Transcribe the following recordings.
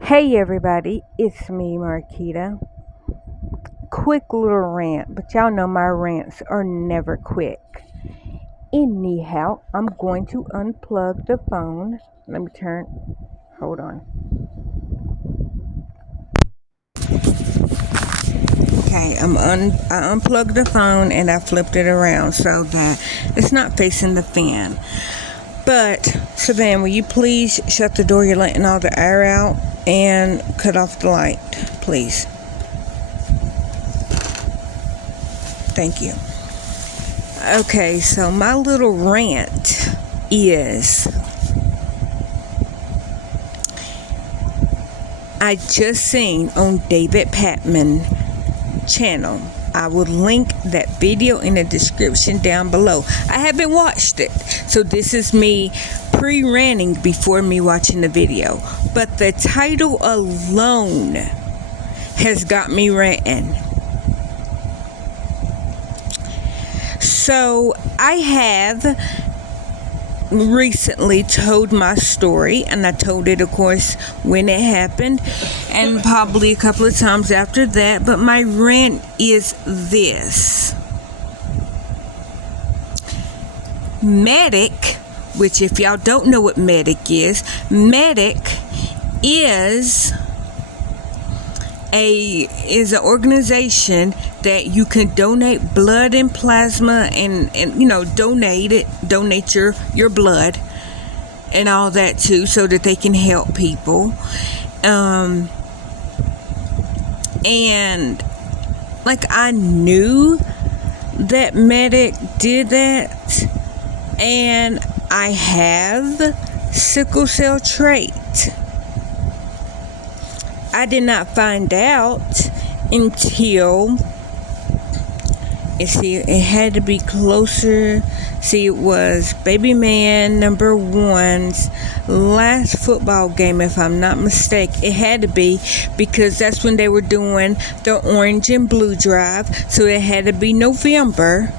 Hey everybody, it's me, Marquita. Quick little rant, but y'all know my rants are never quick. Anyhow, I'm going to unplug the phone. Hold on. Okay, I unplugged the phone and I flipped it around so that it's not facing the fan. But, Savannah, will you please shut the door? You're letting all the air out and cut off the light, please. Thank you. Okay, so my little rant is I just seen on David Pakman channel. I will link that video in the description down below. I haven't watched it, so this is me pre-ranting before me watching the video. But the title alone has got me ranting. So I have recently told my story, and I told it, of course, when it happened, and probably a couple of times after that. But my rant is this: Medic, which if y'all don't know what Medic is an organization that you can donate blood and plasma and donate your blood and all that too, so that they can help people. And like, I knew that Medic did that, and I have sickle cell trait. I did not find out until, it had to be closer. It was baby man number one's last football game, if I'm not mistaken. It had to be, because that's when they were doing the orange and blue drive, so it had to be November.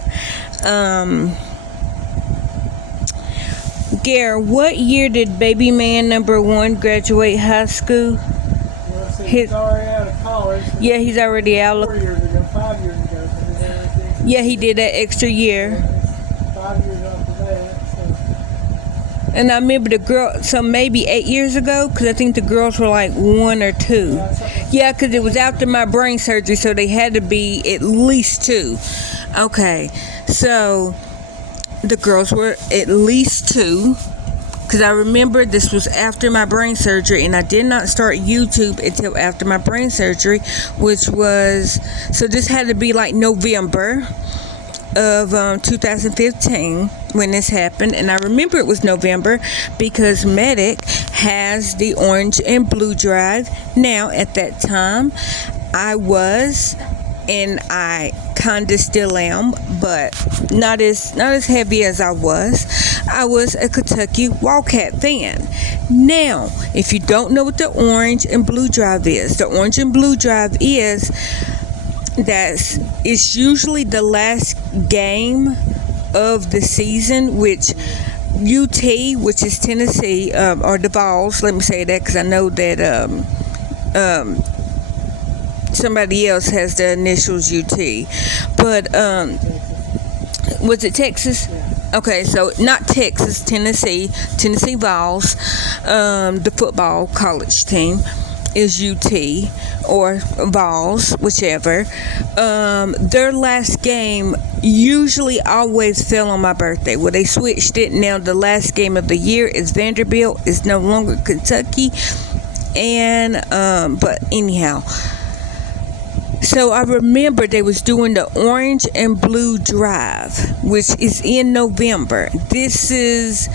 Gare, what year did baby man number one graduate high school? He's already out of college. Yeah, he's already out. 4 years ago, 5 years ago. Yeah, he did that extra year. 5 years after that. So. And I remember the girl, so maybe 8 years ago, because I think the girls were like 1 or 2. Yeah, because it was after my brain surgery, so they had to be at least 2. Okay, so the girls were at least 2. Because I remember this was after my brain surgery, and I did not start YouTube until after my brain surgery, which was, so this had to be like November of 2015 when this happened. And I remember it was November because Medic has the orange and blue drive. Now, at that time, I was, and I kinda still am, but not as heavy as I was. I was a Kentucky Wildcat fan. Now, if you don't know what the orange and blue drive is, the orange and blue drive is it's usually the last game of the season, which UT, which is Tennessee, or the Vols, let me say that because I know that somebody else has the initials UT, but was it Texas? Okay, so not Texas, Tennessee Vols, the football college team is UT or Vols, whichever. Their last game usually always fell on my birthday. Well, they switched it. Now the last game of the year is Vanderbilt. It's no longer Kentucky. And but anyhow, so I remember they was doing the orange and blue drive, which is in November. This is,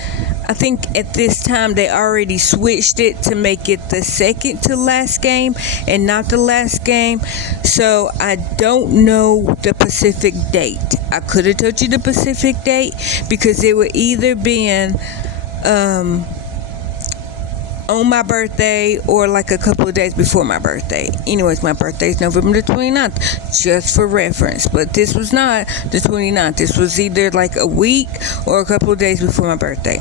I think at this time they already switched it to make it the second to last game and not the last game. So I don't know the Pacific date. I could have told you the Pacific date because it would either been on my birthday or like a couple of days before my birthday. Anyways, my birthday is November the 29th, just for reference. But this was not the 29th. This was either like a week or a couple of days before my birthday.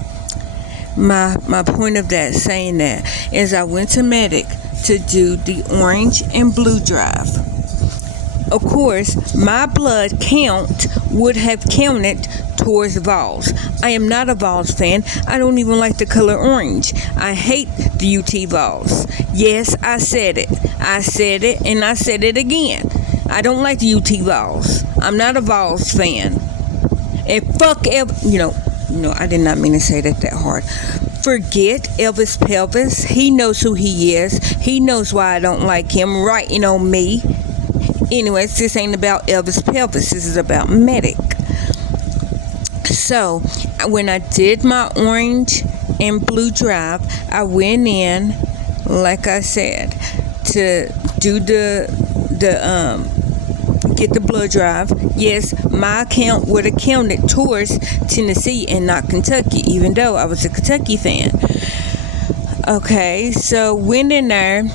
my point of that saying that is I went to Medic to do the orange and blue drive. Of course, my blood count would have counted towards Vols. I am not a Vols fan. I don't even like the color orange. I hate the UT Vols. Yes, I said it. I said it and I said it again. I don't like the UT Vols. I'm not a Vols fan. And fuck I did not mean to say that hard. Forget Elvis Pelvis. He knows who he is. He knows why I don't like him writing on me. Anyways, this ain't about Elvis Pelvis. This is about Medic. So, when I did my orange and blue drive, I went in, like I said, to do get the blood drive. Yes, my account would have counted towards Tennessee and not Kentucky, even though I was a Kentucky fan. Okay, so went in there,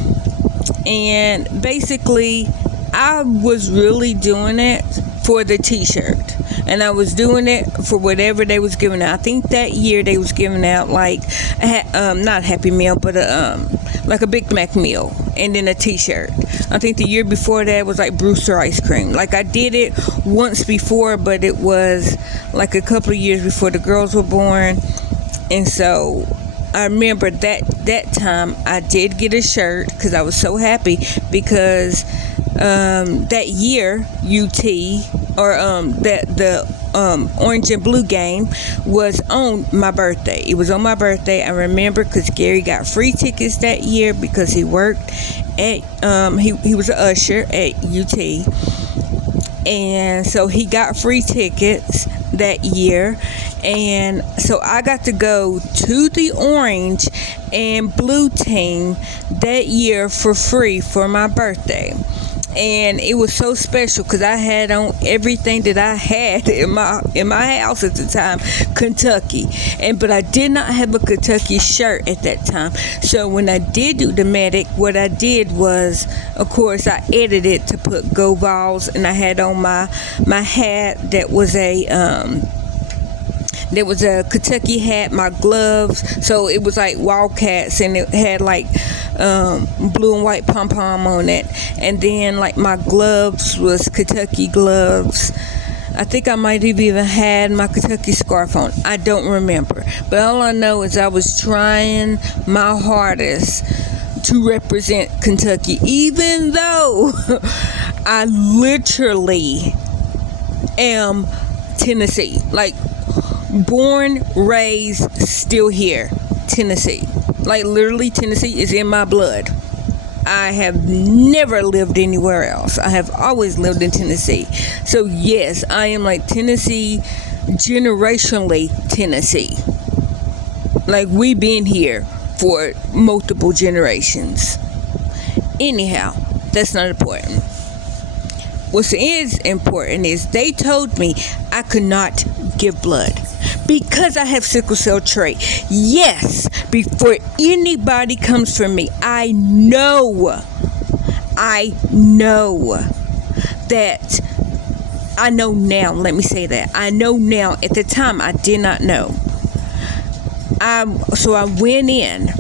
and basically I was really doing it for the t-shirt, and I was doing it for whatever they was giving out. I think that year they was giving out like not a Happy Meal, but like a Big Mac meal and then a t-shirt. I think the year before that was like Brewster ice cream. Like I did it once before, but it was like a couple of years before the girls were born. And so I remember that time I did get a shirt because I was so happy because that year UT or the orange and blue game was on my birthday. It was on my birthday. I remember because Gary got free tickets that year because he worked at he was an usher at UT, and so he got free tickets that year. And so I got to go to the orange and blue team that year for free for my birthday. And it was so special because I had on everything that I had in my house at the time, Kentucky. But I did not have a Kentucky shirt at that time. So when I did do the Medic, what I did was, of course, I edited to put Go Vols, and I had on my hat that was a Kentucky hat, my gloves, so it was like Wildcats, and it had like blue and white pom-pom on it, and then like my gloves was Kentucky gloves. I think I might have even had my Kentucky scarf on. I don't remember, but all I know is I was trying my hardest to represent Kentucky, even though I literally am Tennessee, like born, raised, still here, Tennessee. Like literally Tennessee is in my blood. I have never lived anywhere else. I have always lived in Tennessee. So yes, I am like Tennessee, generationally Tennessee. Like we've been here for multiple generations. Anyhow, that's not important. What is important is they told me I could not give blood because I have sickle cell trait. Yes, before anybody comes for me, I know that I know now. Let me say that I know now. At the time, I did not know. So I went in,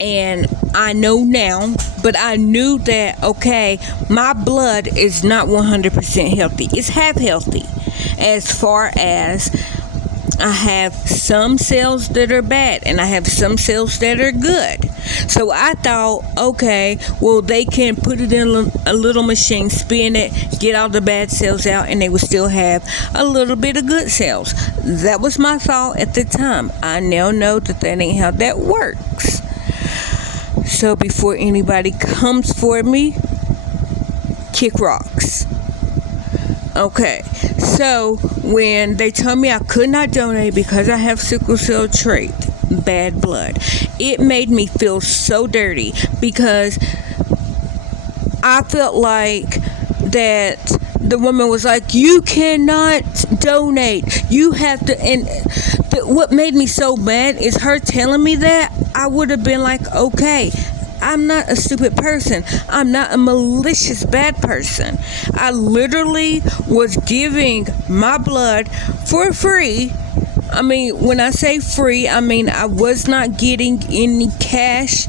and I know now, but I knew that, okay, my blood is not 100% healthy. It's half healthy, as far as I have some cells that are bad and I have some cells that are good. So I thought, okay, well, they can put it in a little machine, spin it, get all the bad cells out, and they will still have a little bit of good cells. That was my thought at the time. I now know that ain't how that works. So before anybody comes for me, kick rocks. Okay, so when they told me I could not donate because I have sickle cell trait, bad blood, it made me feel so dirty because I felt like that the woman was like, you cannot donate, you have to. And what made me so mad is her telling me that. I would have been like, okay, I'm not a stupid person. I'm not a malicious bad person. I literally was giving my blood for free I mean, when I say free, I mean I was not getting any cash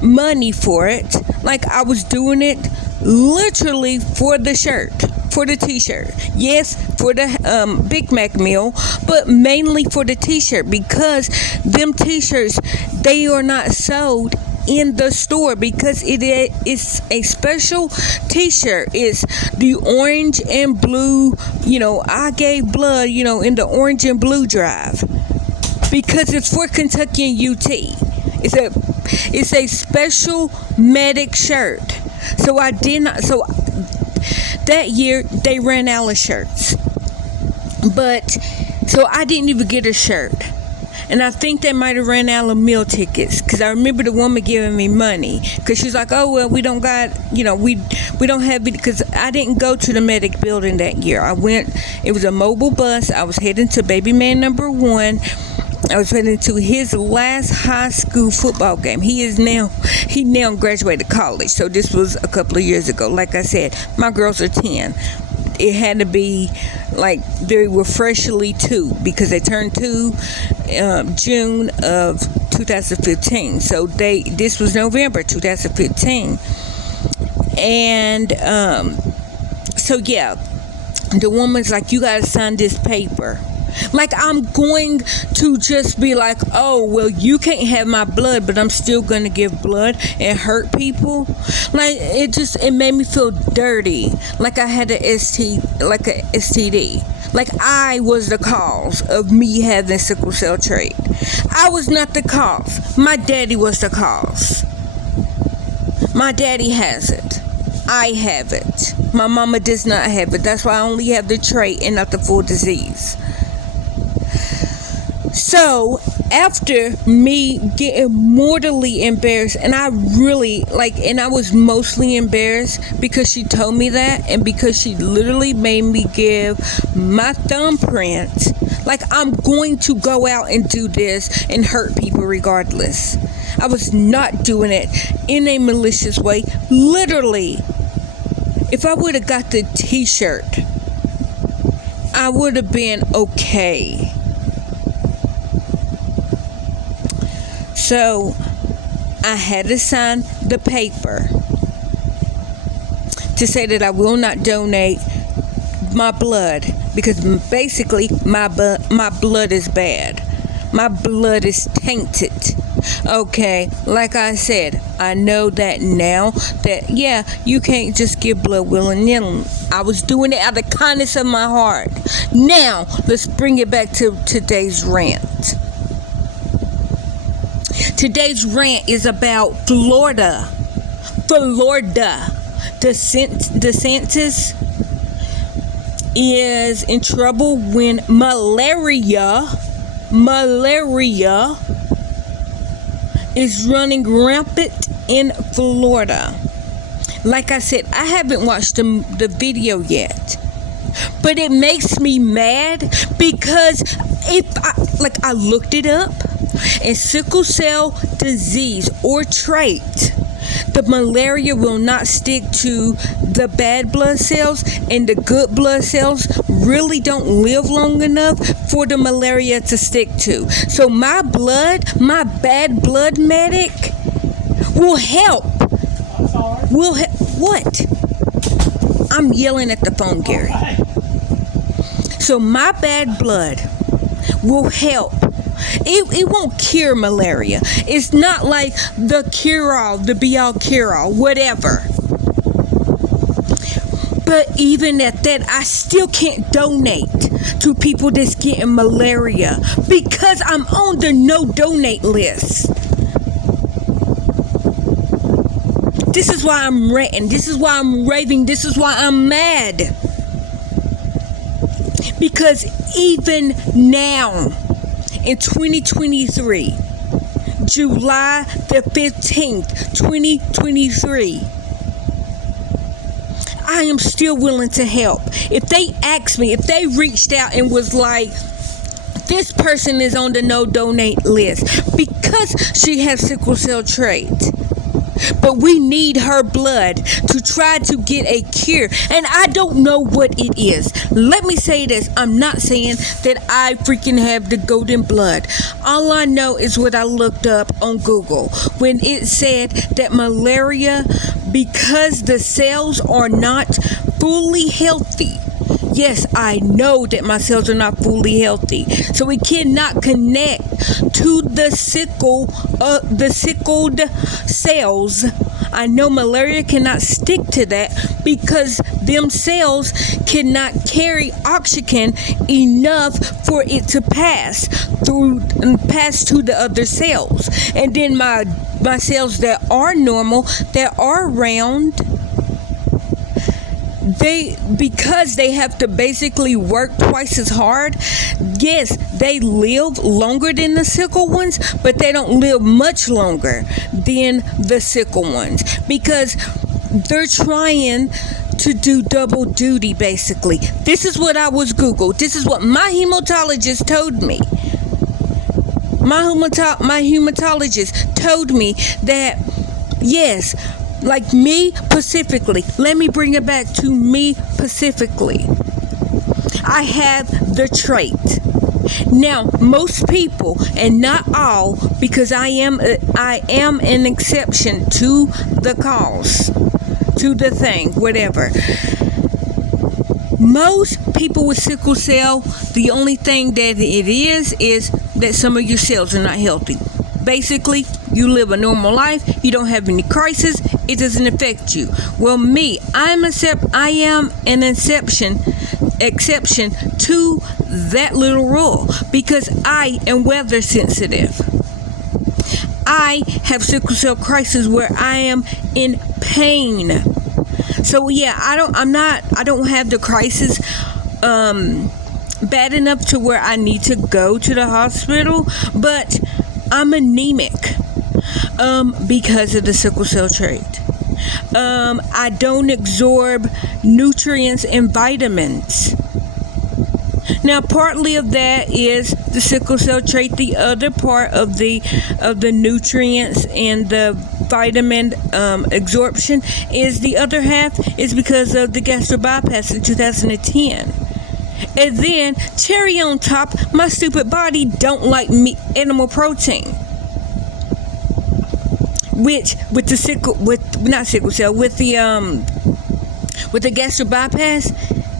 money for it. Like, I was doing it literally for the shirt, for the t-shirt. Yes, for the Big Mac meal, but mainly for the t-shirt, because them t-shirts, they are not sold in the store, because it is a special t-shirt. It's the orange and blue, I gave blood, in the orange and blue drive, because it's for Kentucky and UT. It's a special medic shirt. So I did not. So that year they ran out of shirts, but so I didn't even get a shirt. And I think they might have ran out of meal tickets, because I remember the woman giving me money, because she's like, oh, well, we don't got, we don't have it, because I didn't go to the medic building that year. I went, it was a mobile bus. I was heading to baby man number 1. I was heading to his last high school football game. He now graduated college. So this was a couple of years ago. Like I said, my girls are 10. It had to be like they were freshly 2, because they turned 2 June of 2015. So this was November 2015. And so yeah, the woman's like, you gotta sign this paper. Like, I'm going to just be like, oh, well, you can't have my blood, but I'm still going to give blood and hurt people. Like, it made me feel dirty. Like I had a STD. Like I was the cause of me having sickle cell trait. I was not the cause. My daddy was the cause. My daddy has it. I have it. My mama does not have it. That's why I only have the trait and not the full disease. So after me getting mortally embarrassed, and I really and I was mostly embarrassed because she told me that, and because she literally made me give my thumbprint. Like, I'm going to go out and do this and hurt people regardless. I was not doing it in a malicious way. Literally, if I would have got the t-shirt, I would have been okay. So I had to sign the paper to say that I will not donate my blood, because basically my blood is bad. My blood is tainted. Okay, like I said, I know that now, that yeah, you can't just give blood willy-nilly. I was doing it out of the kindness of my heart. Now let's bring it back to today's rant. Today's rant is about Florida. DeSantis is in trouble when malaria is running rampant in Florida. Like I said, I haven't watched the video yet, but it makes me mad, because I looked it up, and sickle cell disease or trait, the malaria will not stick to the bad blood cells, and the good blood cells really don't live long enough for the malaria to stick to. So my bad blood medic will help. What? I'm yelling at the phone, Gary. So my bad blood will help. It won't cure malaria. It's not like the cure-all, the be-all cure-all, whatever. But even at that, I still can't donate to people that's getting malaria, because I'm on the no donate list. This is why I'm ranting. This is why I'm raving. This is why I'm mad. Because even now, in 2023, July the 15th, 2023, I am still willing to help. If they asked me, if they reached out and was like, this person is on the no donate list because she has sickle cell trait, but we need her blood to try to get a cure. And I don't know what it is. Let me say this. I'm not saying that I freaking have the golden blood. All I know is what I looked up on Google when it said that malaria, because the cells are not fully healthy. Yes, I know that my cells are not fully healthy, so we cannot connect to the sickled cells. I know malaria cannot stick to that because them cells cannot carry oxygen enough for it to pass to the other cells. And then my cells that are normal, that are round, because they have to basically work twice as hard. Yes, they live longer than the sickle ones, but they don't live much longer than the sickle ones because they're trying to do double duty. Basically, this is what I was Googled. This is what my hematologist told me. My hematologist told me that yes, like me specifically, let me bring it back to me specifically. I have the trait. Now, most people, and not all, because I am an exception to the cause, to the thing, whatever. Most people with sickle cell, the only thing that it is that some of your cells are not healthy. Basically, you live a normal life, you don't have any crisis, it doesn't affect you. Well, me, I am an exception to that little rule because I am weather sensitive. I have sickle cell crisis where I am in pain. So yeah, I don't have the crisis bad enough to where I need to go to the hospital, but I'm anemic because of the sickle cell trait. I don't absorb nutrients and vitamins. Now, partly of that is the sickle cell trait. The other part of the nutrients and the vitamin absorption is the other half is because of the gastric bypass in 2010. And then, cherry on top, my stupid body don't like animal protein. Which, with the gastric bypass,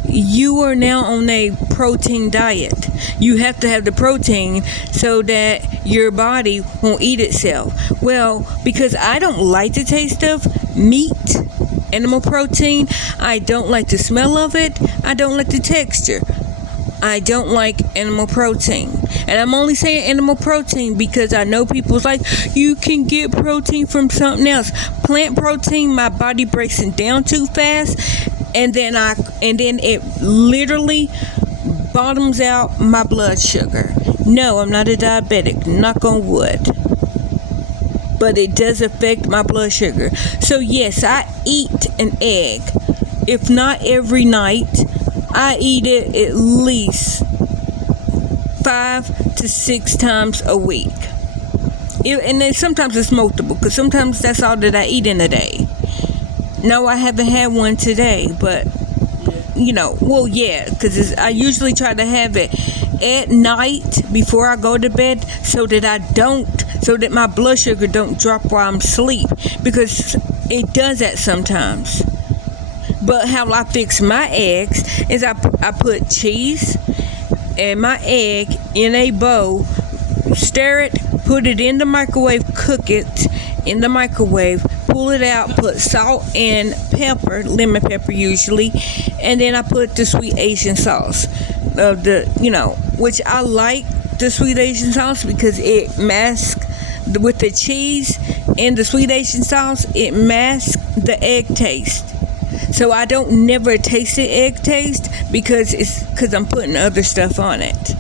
you are now on a protein diet. You have to have the protein so that your body won't eat itself. Well, because I don't like the taste of meat, animal protein, I don't like the smell of it, I don't like the texture. I don't like animal protein. And I'm only saying animal protein because I know people's like, you can get protein from something else. Plant protein, my body breaks it down too fast, and then it literally bottoms out my blood sugar. No, I'm not a diabetic, knock on wood. But it does affect my blood sugar. So yes, I eat an egg. If not every night, I eat it at least 5 to 6 times a week. And then sometimes it's multiple, because sometimes that's all that I eat in a day. No, I haven't had one today, but, because I usually try to have it at night before I go to bed so that my blood sugar don't drop while I'm asleep, because it does that sometimes. But how I fix my eggs is I put cheese and my egg in a bowl, stir it, put it in the microwave, cook it in the microwave, pull it out, put salt and pepper, lemon pepper usually, and then I put the sweet Asian sauce, which I like the sweet Asian sauce because it masks, with the cheese and the sweet Asian sauce, it masks the egg taste. So I don't never taste the egg taste because I'm putting other stuff on it.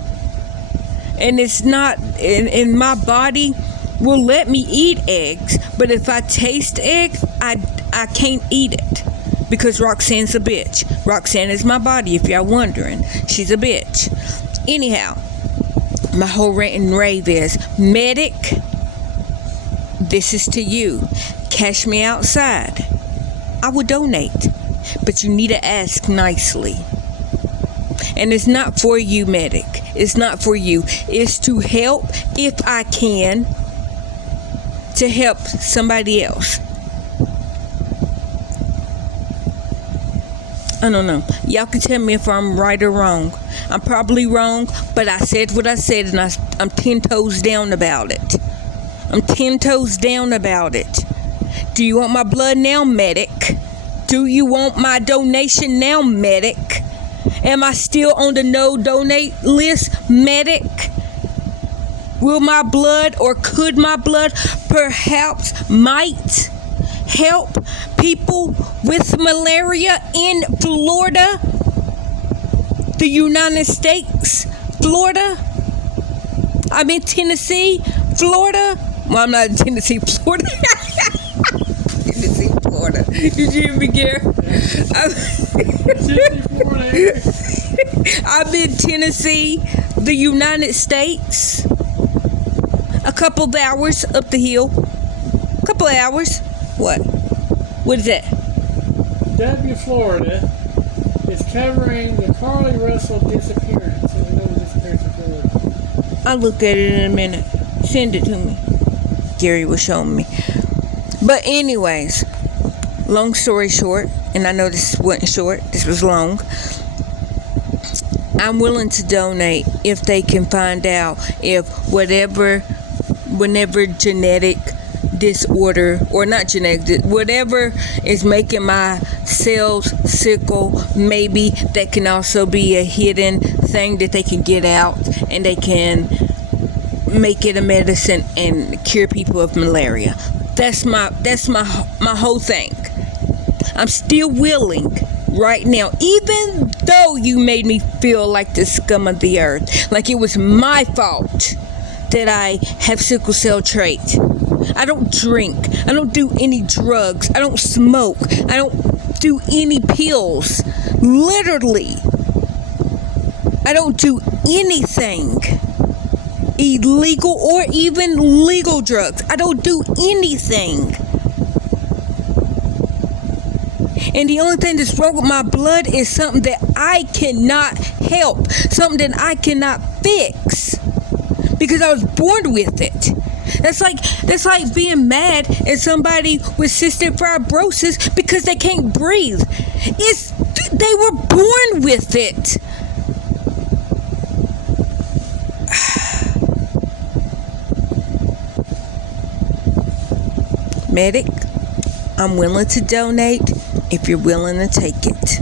And it's not, and my body will let me eat eggs, but if I taste egg, I can't eat it because Roxanne's a bitch. Roxanne is my body, if y'all wondering. She's a bitch. Anyhow, my whole rant and rave is medic. This is to you. Cash me outside. I will donate. But you need to ask nicely. And it's not for you, medic. It's not for you. It's to help, if I can, to help somebody else. I don't know. Y'all can tell me if I'm right or wrong. I'm probably wrong, but I said what I said, and I'm 10 toes down about it. I'm 10 toes down about it. Do you want my blood now, medic? Do you want my donation now, medic? Am I still on the no donate list, medic? Will my blood, or could my blood perhaps might help people with malaria in Florida, the United States, Florida? I'm in Tennessee, Florida. Well, I'm not in Tennessee, Florida. Tennessee, Florida. Did you hear me, Gary? I'm in Tennessee, the United States. A couple of hours up the hill. A couple of hours. What? What is that? W. Florida is covering the Carly Russell disappearance. And we know the disappearance of Florida. I'll look at it in a minute. Send it to me. Gary was showing me. But anyways, long story short, and I know this wasn't short, this was long. I'm willing to donate if they can find out if whenever genetic disorder, or not genetic, whatever is making my cells sickle, maybe that can also be a hidden thing that they can get out, and they can make it a medicine and cure people of malaria. That's my whole thing. I'm still willing right now, even though you made me feel like the scum of the earth, like it was my fault that I have sickle cell trait. I don't drink. I don't do any drugs. I don't smoke. I don't do any pills. Literally, I don't do anything illegal or even legal drugs. I don't do anything. And the only thing that's wrong with my blood is something that I cannot help, something that I cannot fix, because I was born with it. That's like being mad at somebody with cystic fibrosis because they can't breathe. They were born with it. Medic, I'm willing to donate if you're willing to take it.